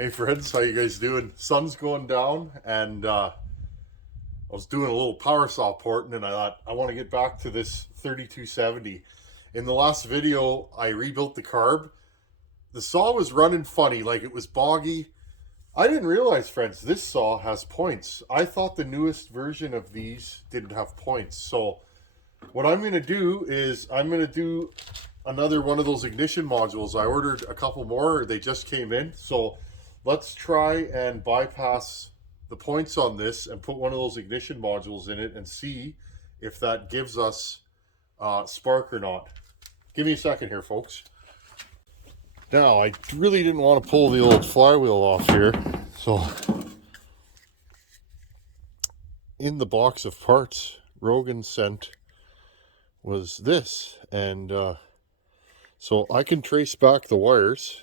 Hey friends, how you guys doing? Sun's going down, and I was doing a little power saw porting, and I thought I want to get back to this 3270. In the last video, I rebuilt the carb. The saw was running funny, like it was boggy. I didn't realize, friends, this saw has points. I thought the newest version of these didn't have points. So what I'm going to do is I'm going to do another one of those ignition modules. I ordered a couple more. They just came in. So let's try and bypass the points on this and put one of those ignition modules in it and see if that gives us spark or not. Give me a second here, folks. Now, I really didn't want to pull the old flywheel off here, so in the box of parts Rogan sent was this, and so I can trace back the wires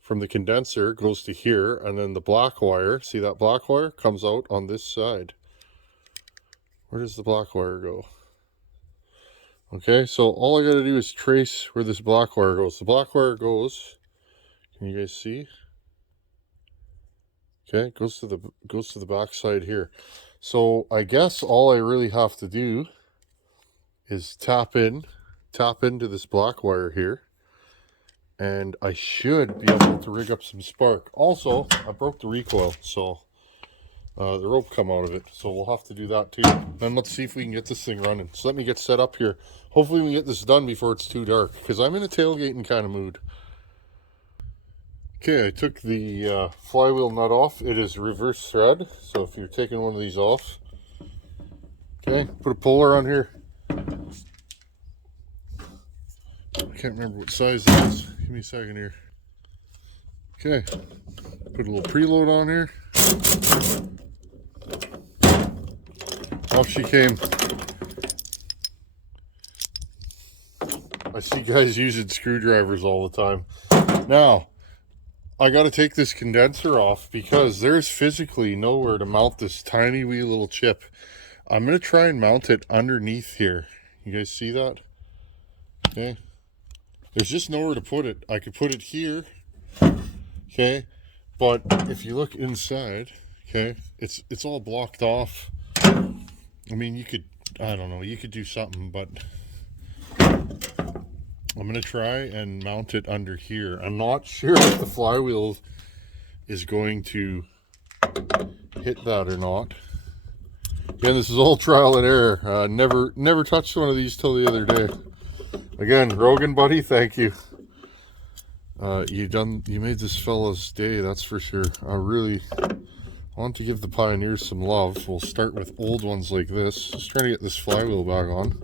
from the condenser, goes to here, and then the black wire, see that black wire, comes out on this side. Where does the black wire go? Okay, so all I gotta do is trace where this black wire goes. The black wire goes, can you guys see? Okay, it goes to the back side here. So I guess all I really have to do is tap into this black wire here, and I should be able to rig up some spark. Also, I broke the recoil, so the rope come out of it, so we'll have to do that too. Then let's see if we can get this thing running. So let me get set up here. Hopefully we can get this done before it's too dark, because I'm in a tailgating kind of mood. Okay, I took the flywheel nut off. It is reverse thread, so if you're taking one of these off, okay, put a puller on here. I can't remember what size it is. Give me a second here. Okay, put a little preload on here. Off she came. I see guys using screwdrivers all the time. Now, I got to take this condenser off because there's physically nowhere to mount this tiny wee little chip. I'm going to try and mount it underneath here. You guys see that? Okay. There's just nowhere to put it. I could put it here. Okay. But if you look inside, okay, it's all blocked off. I mean, you could, I don't know, you could do something, but I'm going to try and mount it under here. I'm not sure if the flywheel is going to hit that or not. Again, this is all trial and error. Never touched one of these till the other day. Again, Rogan buddy, thank you. You made this fella's day, that's for sure. I really want to give the pioneers some love. We'll start with old ones like this. Just trying to get this flywheel back on.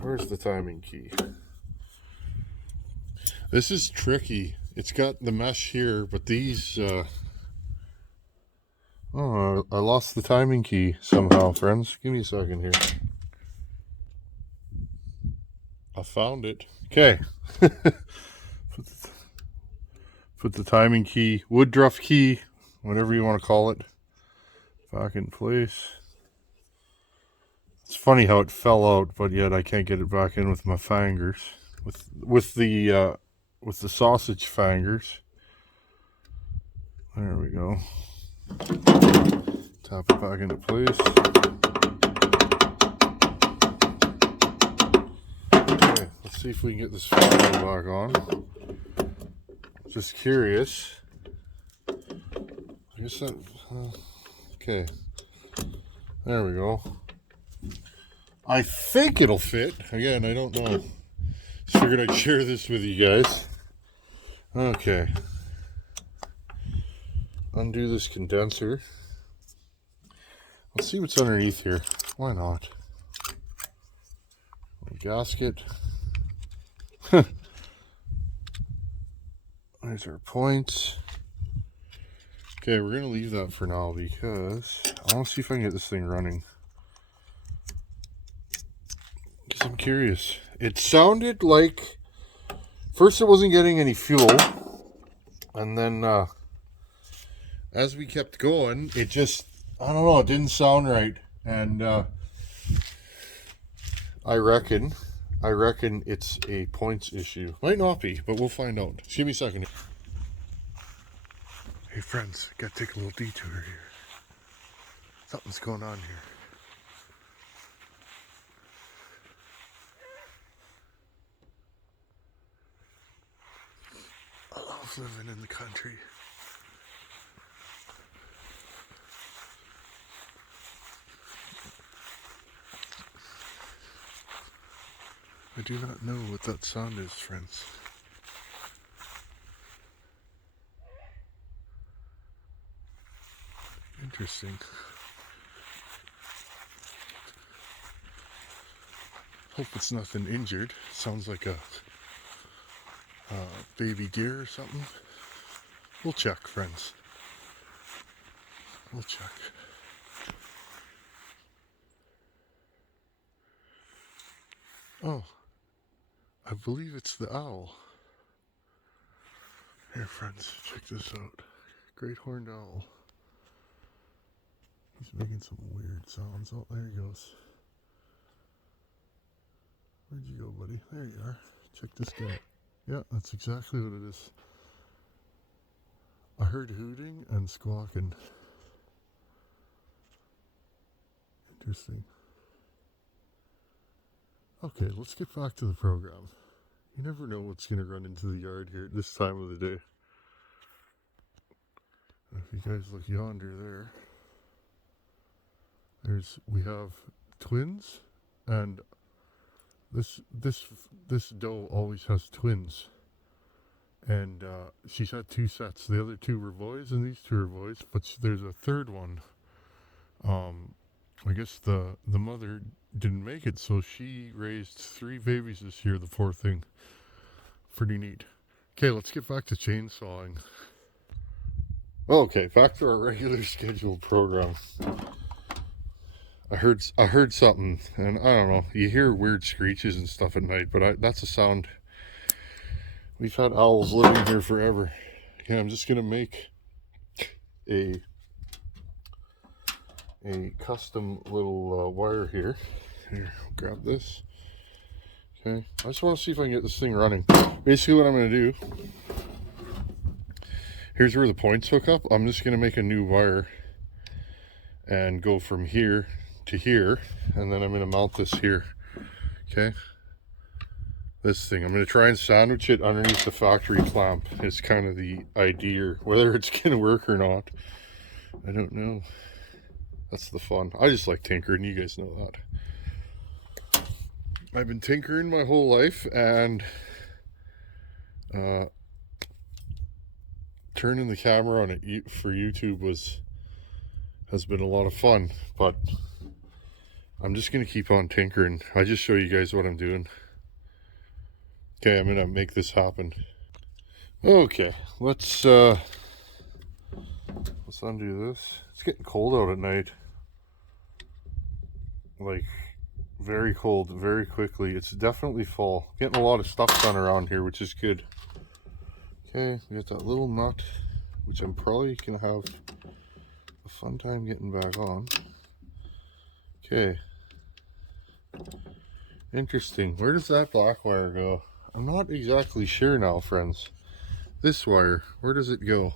Where's the timing key? This is tricky. It's got the mesh here, but these oh, I lost the timing key somehow, friends. Give me a second here. I found it. Okay. Put the timing key, Woodruff key, whatever you want to call it, back in place. It's funny how it fell out, but yet I can't get it back in with my fingers, with the sausage fingers. There we go. Tap it back into place. Okay, let's see if we can get this flywheel back on. Just curious. I guess that. Okay. There we go. I think it'll fit. Again, I don't know. Just figured I'd share this with you guys. Okay. Undo this condenser. Let's see what's underneath here. Why not? Gasket. There's our points. Okay, we're going to leave that for now because I want to see if I can get this thing running. Because I'm curious. It sounded like, first it wasn't getting any fuel, and then as we kept going, it just, I don't know, it didn't sound right. And I reckon it's a points issue. Might not be, but we'll find out. Just give me a second. Hey friends, gotta take a little detour here. Something's going on here. I love living in the country. I do not know what that sound is, friends. Interesting. Hope it's nothing injured. Sounds like a baby deer or something. We'll check, friends. We'll check. Oh, I believe it's the owl. Here, friends, check this out. Great horned owl. He's making some weird sounds. Oh, there he goes. Where'd you go, buddy? There you are. Check this guy. Yeah, that's exactly what it is. I heard hooting and squawking. Interesting. Okay, let's get back to the program. You never know what's going to run into the yard here at this time of the day. If you guys look yonder we have twins, and this doe always has twins. And she's had 2 sets. The other 2 were boys, and these 2 are boys. But there's a third one. I guess the mother didn't make it, so she raised 3 babies this year, the poor thing. Pretty neat. Okay, let's get back to chainsawing. Okay, back to our regular scheduled program. I heard something, and I don't know. You hear weird screeches and stuff at night, but that's a sound. We've had owls living here forever. Yeah, I'm just gonna make a custom little wire here. Here, grab this. Okay, I just want to see if I can get this thing running. Basically what I'm going to do, here's where the points hook up. I'm just going to make a new wire and go from here to here, and then I'm going to mount this here. Okay, this thing, I'm going to try and sandwich it underneath the factory clamp. It's kind of the idea. Whether it's going to work or not, I don't know. That's the fun. I just like tinkering, you guys know that. I've been tinkering my whole life, and turning the camera on it for YouTube has been a lot of fun, but I'm just going to keep on tinkering. I just show you guys what I'm doing. Okay, I'm going to make this happen. Okay, let's undo this. It's getting cold out at night. Like, very cold, very quickly. It's definitely fall. Getting a lot of stuff done around here, which is good. Okay, we got that little nut, which I'm probably gonna have a fun time getting back on. Okay. Interesting. Where does that black wire go? I'm not exactly sure now, friends. This wire, where does it go?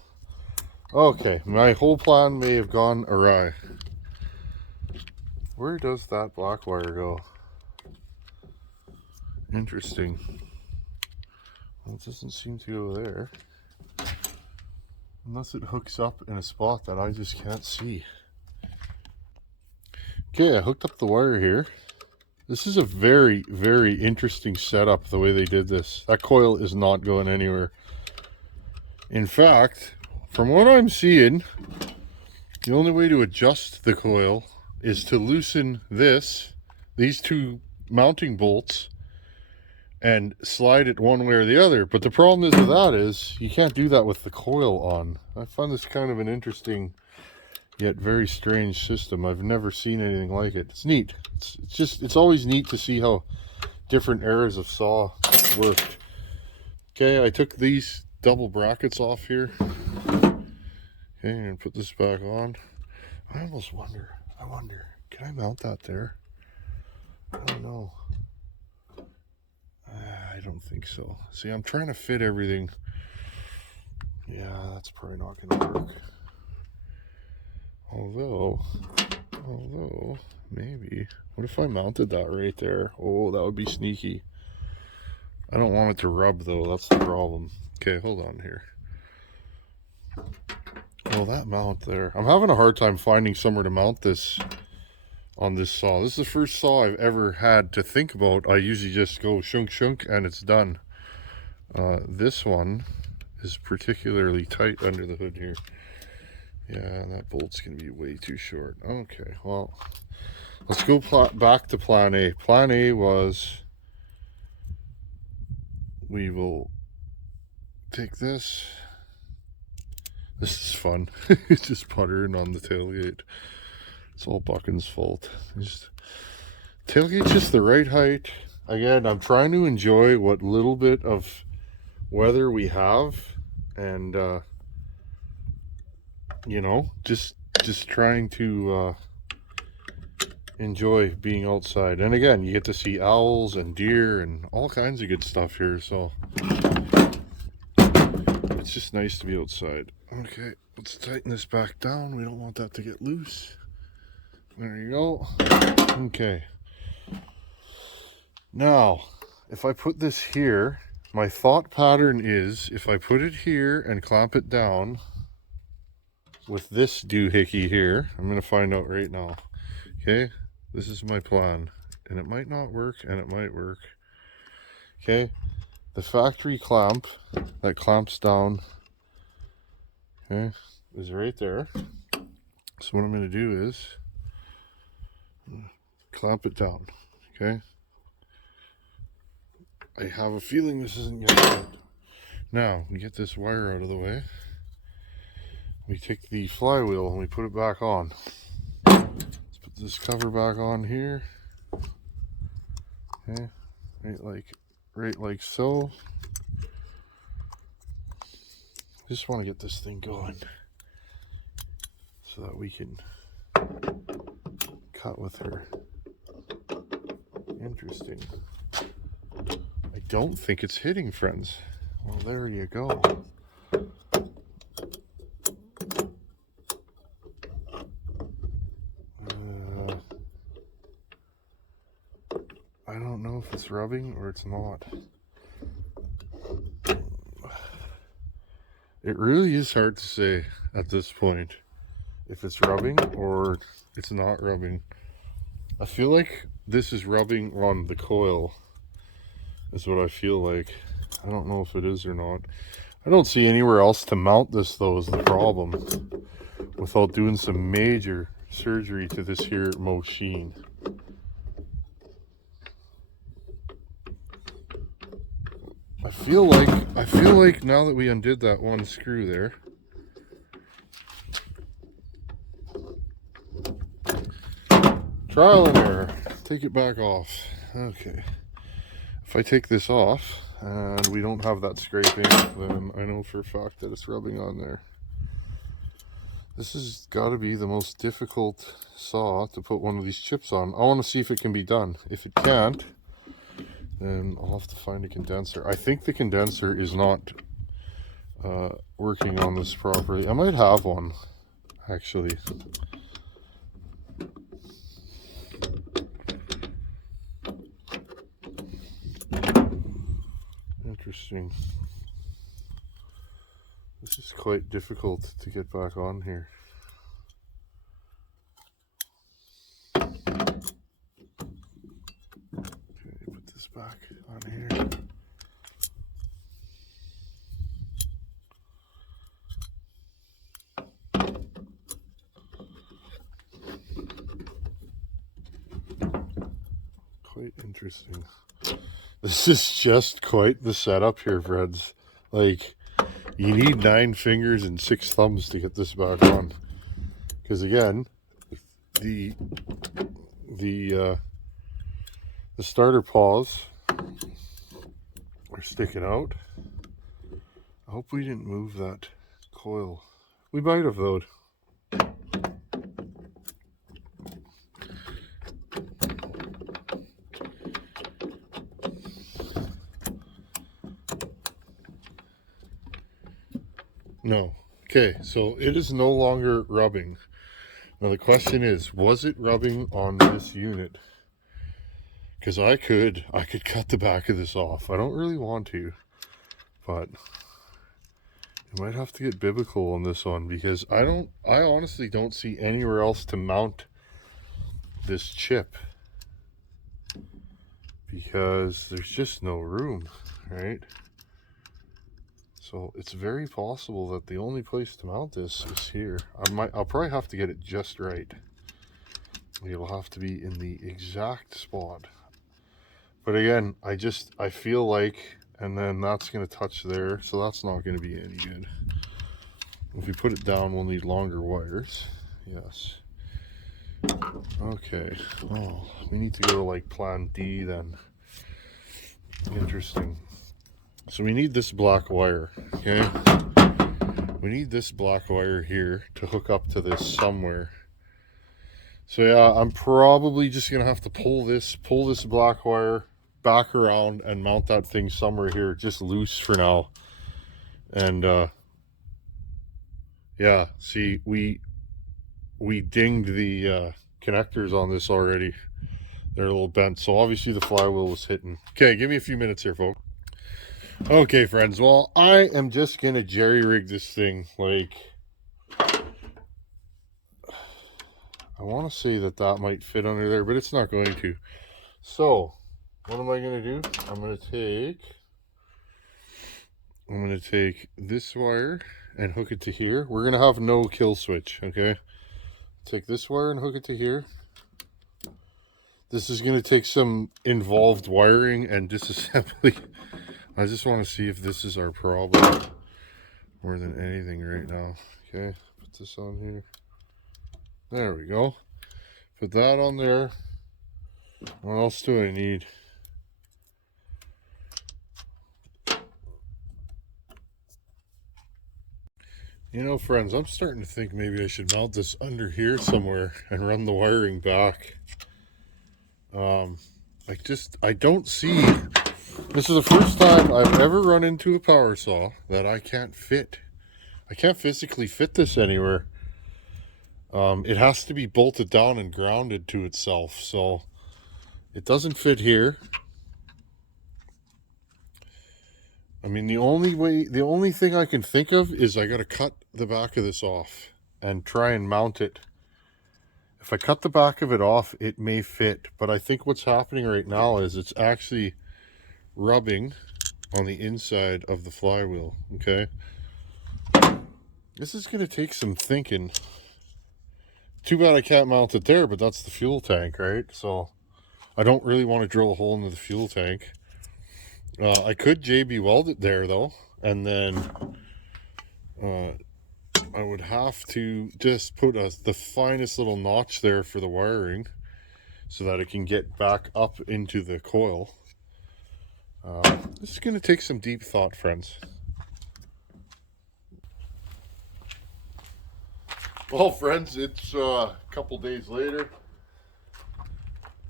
Okay, my whole plan may have gone awry. Where does that black wire go? Interesting. Well, it doesn't seem to go there. Unless it hooks up in a spot that I just can't see. Okay, I hooked up the wire here. This is a very, very interesting setup, the way they did this. That coil is not going anywhere. In fact, from what I'm seeing, the only way to adjust the coil is to loosen these 2 mounting bolts, and slide it one way or the other. But the problem with that is you can't do that with the coil on. I find this kind of an interesting yet very strange system. I've never seen anything like it. It's neat. It's always neat to see how different eras of saw worked. Okay, I took these double brackets off here. Okay, and put this back on. I wonder, can I mount that there? I don't know. I don't think so. See, I'm trying to fit everything, Yeah, that's probably not gonna work. Although, maybe. What if I mounted that right there? Oh, that would be sneaky. I don't want it to rub though, that's the problem. Okay, hold on here. Well, that mount there. I'm having a hard time finding somewhere to mount this on this saw. This is the first saw I've ever had to think about. I usually just go shunk shunk and it's done. This one is particularly tight under the hood here. Yeah, that bolt's gonna be way too short. Okay, well, let's go back to plan A. Plan A was we will take this. This is fun. It's just puttering on the tailgate. It's all Buchan's fault. Tailgate's just the right height. Again, I'm trying to enjoy what little bit of weather we have, and you know, just trying to enjoy being outside. And again, you get to see owls and deer and all kinds of good stuff here, so it's just nice to be outside. Okay, let's tighten this back down. We don't want that to get loose. There you go. Okay. Now, if I put this here, my thought pattern is if I put it here and clamp it down with this doohickey here, I'm going to find out right now. Okay, this is my plan. And it might not work and it might work. Okay, the factory clamp that clamps down, okay, is right there. So what I'm going to do is clamp it down. Okay, I have a feeling this isn't going to fit. Now, we get this wire out of the way. We take the flywheel and we put it back on. Let's put this cover back on here. Okay, right like so. Just want to get this thing going so that we can cut with her. Interesting. I don't think it's hitting, friends. Well, there you go. I don't know if it's rubbing or it's not. It really is hard to say at this point if it's rubbing or it's not rubbing. I feel like this is rubbing on the coil, is what I feel like. I don't know if it is or not. I don't see anywhere else to mount this though, is the problem, without doing some major surgery to this here machine. I feel like now that we undid that one screw there, trial and error, take it back off. Okay, if I take this off and we don't have that scraping, then I know for a fact that it's rubbing on there. This has got to be the most difficult saw to put one of these chips on. I want to see if it can be done. If it can't, then I'll have to find a condenser. I think the condenser is not working on this properly. I might have one, actually. Interesting. This is quite difficult to get back on here. Okay, put this back on here. Quite interesting. This is just quite the setup here, friends. Like, you need 9 fingers and 6 thumbs to get this back on. Because again, the starter paws are sticking out. I hope we didn't move that coil. We might have though. No. Okay, so it is no longer rubbing. Now the question is, was it rubbing on this unit? Because I could cut the back of this off. I don't really want to, but you might have to get biblical on this one, because I honestly don't see anywhere else to mount this chip, because there's just no room, right? So it's very possible that the only place to mount this is here. I'll probably have to get it just right. It'll have to be in the exact spot. But again, I feel like, and then that's going to touch there, so that's not going to be any good. If we put it down, we'll need longer wires. Yes. Okay. Oh, we need to go to like plan D then. Interesting. So we need this black wire, okay? We need this black wire here to hook up to this somewhere. So yeah, I'm probably just gonna have to pull this black wire back around and mount that thing somewhere here, just loose for now. And yeah, see, we dinged the connectors on this already. They're a little bent, so obviously the flywheel was hitting. Okay, give me a few minutes here, folks. Okay, friends, well, I am just gonna jerry-rig this thing. Like, I want to say that might fit under there, but it's not going to. So what am I going to do? I'm going to take this wire and hook it to here. We're going to have no kill switch, okay? Take this wire and hook it to here. This is going to take some involved wiring and disassembly. I just want to see if this is our problem more than anything right now. Okay, put this on here. There we go. Put that on there. What else do I need? You know, friends, I'm starting to think maybe I should mount this under here somewhere and run the wiring back. I don't see... This is the first time I've ever run into a power saw that I can't fit. I can't physically fit this anywhere. It has to be bolted down and grounded to itself, so it doesn't fit here. I mean, the only thing I can think of is I gotta cut the back of this off and try and mount it. If I cut the back of it off, it may fit, but I think what's happening right now is it's actually rubbing on the inside of the flywheel, okay? This is gonna take some thinking. Too bad I can't mount it there, but that's the fuel tank, right? So I don't really want to drill a hole into the fuel tank. I could JB weld it there though, and then I would have to just put the finest little notch there for the wiring so that it can get back up into the coil. This is going to take some deep thought, friends. Well, friends, it's a couple days later.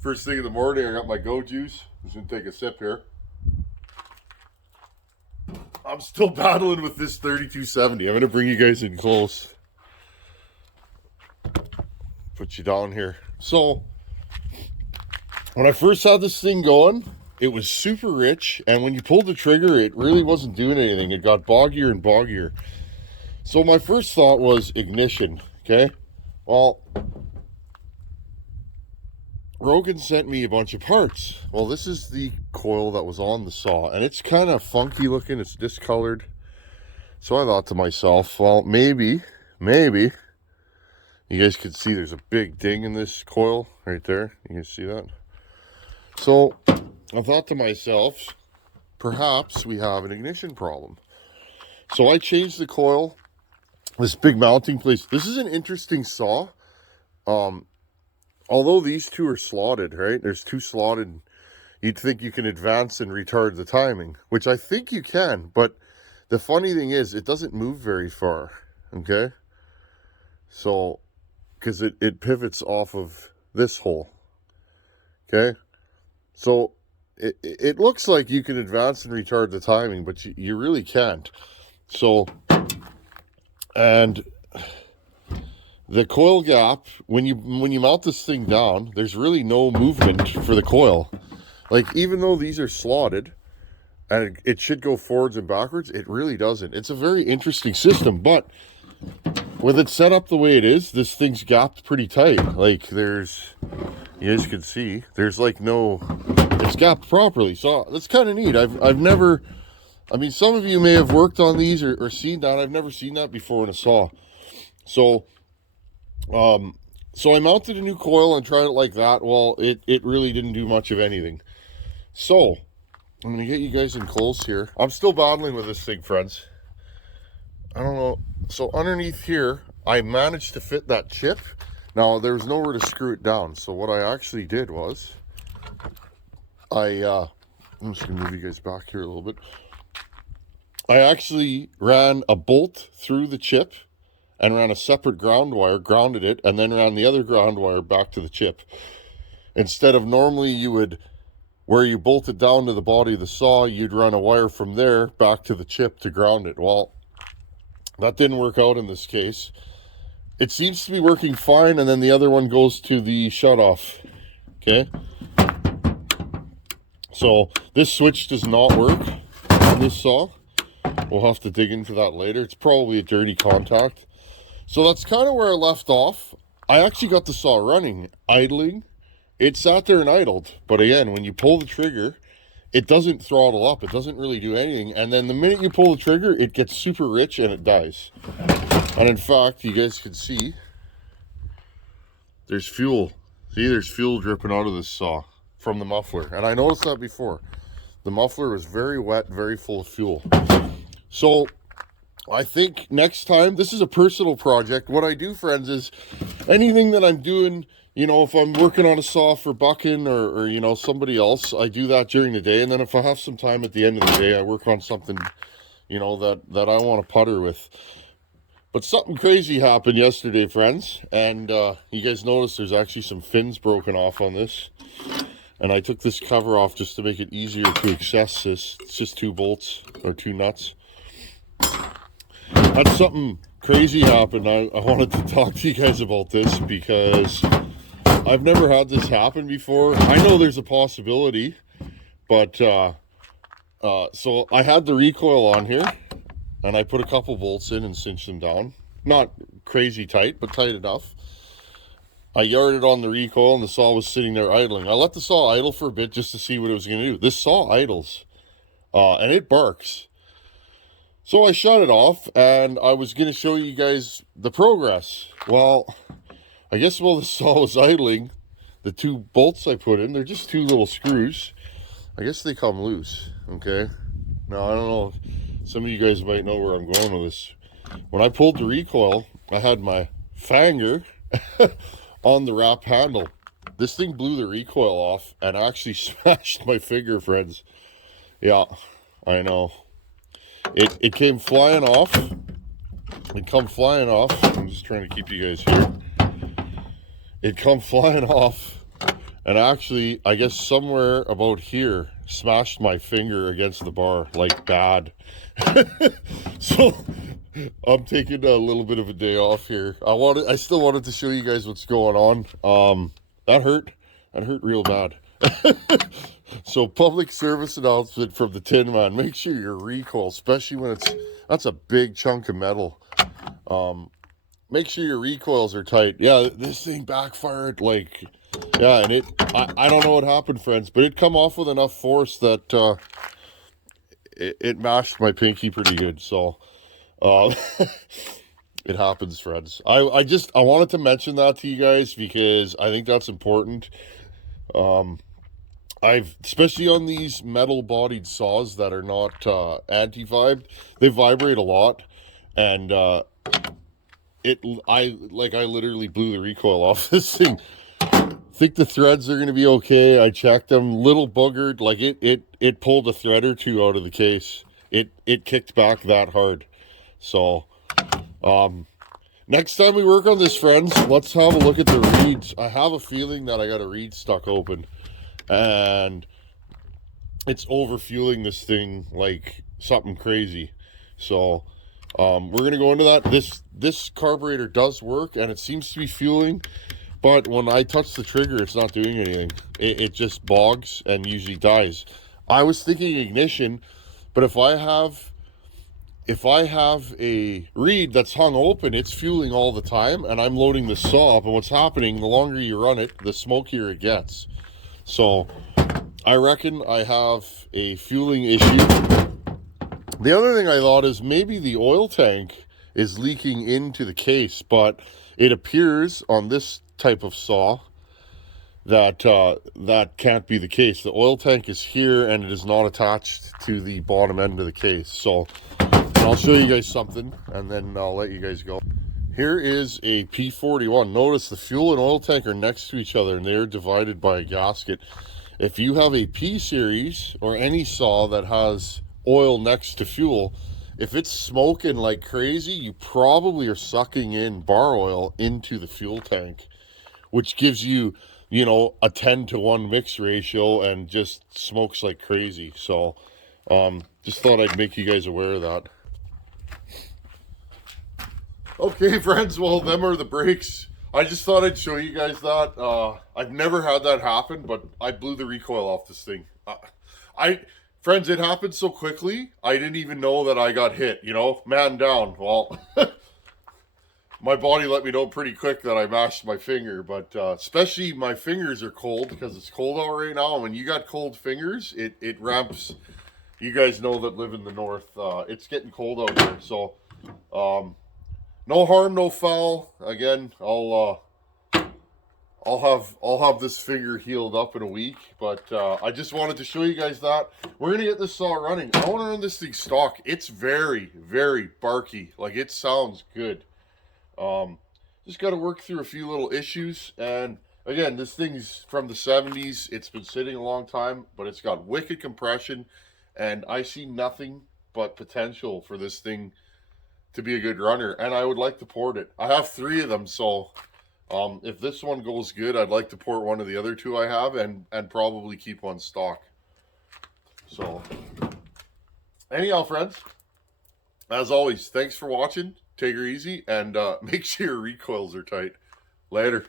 First thing in the morning, I got my Go Juice. I'm just going to take a sip here. I'm still battling with this 3270. I'm going to bring you guys in close. Put you down here. So, when I first had this thing going, it was super rich. And when you pulled the trigger, it really wasn't doing anything. It got boggier and boggier. So my first thought was ignition, okay? Well, Rogan sent me a bunch of parts. Well, this is the coil that was on the saw, and it's kind of funky looking. It's discolored. So I thought to myself, well, maybe you guys could see there's a big ding in this coil right there. You can see that. So I thought to myself, perhaps we have an ignition problem. So I changed the coil, this big mounting place. This is an interesting saw. Although these two are slotted, right? There's two slotted. You'd think you can advance and retard the timing, which I think you can. But the funny thing is, it doesn't move very far, okay? So, because it pivots off of this hole, okay? So, it looks like you can advance and retard the timing, but you really can't. So, And the coil gap, when you mount this thing down, there's really no movement for the coil. Like, even though these are slotted and it should go forwards and backwards, it really doesn't. It's a very interesting system, but with it set up the way it is, this thing's gapped pretty tight. Like, there's, you guys can see, there's like no, it's gapped properly. So that's kind of neat. I've never, I mean, some of you may have worked on these or seen that. I've never seen that before in a saw. So I mounted a new coil and tried it like that. Well, it really didn't do much of anything. So I'm gonna get you guys in close here. I'm still battling with this thing, friends. I don't know. So underneath here, I managed to fit that chip. Now there's nowhere to screw it down. So what I actually did was, I'm just gonna move you guys back here a little bit. I actually ran a bolt through the chip and ran a separate ground wire, grounded it, and then ran the other ground wire back to the chip. Instead of normally you would, where you bolt it down to the body of the saw, you'd run a wire from there back to the chip to ground it. Well, that didn't work out in this case. It seems to be working fine, and then the other one goes to the shutoff. Okay? So this switch does not work on this saw. We'll have to dig into that later. It's probably a dirty contact. So that's kind of where I left off. I actually got the saw running, idling. It sat there and idled. But again, when you pull the trigger, it doesn't throttle up. It doesn't really do anything. And then the minute you pull the trigger, it gets super rich and it dies. And in fact, you guys can see, there's fuel. See, there's fuel dripping out of this saw from the muffler. And I noticed that before. The muffler was very wet, very full of fuel. So I think next time, this is a personal project. What I do, friends, is anything that I'm doing, you know, if I'm working on a saw for Bucking or you know, somebody else, I do that during the day. And then if I have some time at the end of the day, I work on something, you know, that I want to putter with. But something crazy happened yesterday, friends. And you guys notice there's actually some fins broken off on this. And I took this cover off just to make it easier to access this. It's just 2 bolts or 2 nuts. Had something crazy happen. I wanted to talk to you guys about this because I've never had this happen before. I know there's a possibility, but so I had the recoil on here and I put a couple bolts in and cinched them down. Not crazy tight, but tight enough. I yarded on the recoil and the saw was sitting there idling. I let the saw idle for a bit just to see what it was going to do. This saw idles and it barks. So I shut it off and I was going to show you guys the progress. Well, I guess while the saw was idling, the 2 bolts I put in, they're just 2 little screws. I guess they come loose, okay? Now, I don't know, some of you guys might know where I'm going with this. When I pulled the recoil, I had my finger on the wrap handle. This thing blew the recoil off and actually smashed my finger, friends. Yeah, I know. It came flying off. It come flying off. I'm just trying to keep you guys here. It come flying off. And actually, I guess somewhere about here, smashed my finger against the bar, like bad. So, I'm taking a little bit of a day off here. I still wanted to show you guys what's going on. That hurt real bad. So public service announcement from the Tin Man. Make sure your recoil, especially when that's a big chunk of metal. Make sure your recoils are tight. Yeah, this thing backfired like, yeah, and I don't know what happened, friends, but it come off with enough force that it mashed my pinky pretty good. So it happens, friends. I wanted to mention that to you guys because I think that's important. Especially on these metal-bodied saws that are not anti-vibed, they vibrate a lot, and I literally blew the recoil off this thing. Think the threads are gonna be okay. I checked them, little boogered, like it pulled a thread or 2 out of the case. It kicked back that hard. So, next time we work on this, friends, let's have a look at the reeds. I have a feeling that I got a reed stuck open. And it's overfueling this thing like something crazy. So We're going to go into that. This carburetor does work, and it seems to be fueling, but when I touch the trigger, it's not doing anything. It just bogs and usually dies. I was thinking ignition, but if I have a reed that's hung open, it's fueling all the time, and I'm loading the saw up, and what's happening, the longer you run it, the smokier it gets. So I reckon I have a fueling issue. The other thing I thought is maybe the oil tank is leaking into the case, but it appears on this type of saw that that can't be the case. The oil tank is here, and it is not attached to the bottom end of the case. So I'll show you guys something, and then I'll let you guys go. Here is a P41. Notice the fuel and oil tank are next to each other, and they're divided by a gasket. If you have a P series or any saw that has oil next to fuel, if it's smoking like crazy, you probably are sucking in bar oil into the fuel tank, which gives you, you know, a 10-to-1 mix ratio and just smokes like crazy. So just thought I'd make you guys aware of that. Okay, friends, well, them are the brakes. I just thought I'd show you guys that. I've never had that happen, but I blew the recoil off this thing. Friends, it happened so quickly, I didn't even know that I got hit, you know, man down. Well, my body let me know pretty quick that I mashed my finger, but especially my fingers are cold because it's cold out right now. And when you got cold fingers, it ramps. You guys know that live in the north, it's getting cold out here. So no harm, no foul. Again, I'll have this finger healed up in a week, but I just wanted to show you guys that. We're gonna get this saw running. I want to run this thing stock. It's very, very barky. Like, it sounds good. Just got to work through a few little issues. And again, this thing's from the 70s. It's been sitting a long time, but it's got wicked compression, and I see nothing but potential for this thing to be a good runner. And I would like to port it. I have 3 of them, so if this one goes good, I'd like to port one of the other 2 I have, and probably keep one stock. So anyhow, friends, as always, thanks for watching. Take her easy, and make sure your recoils are tight. Later.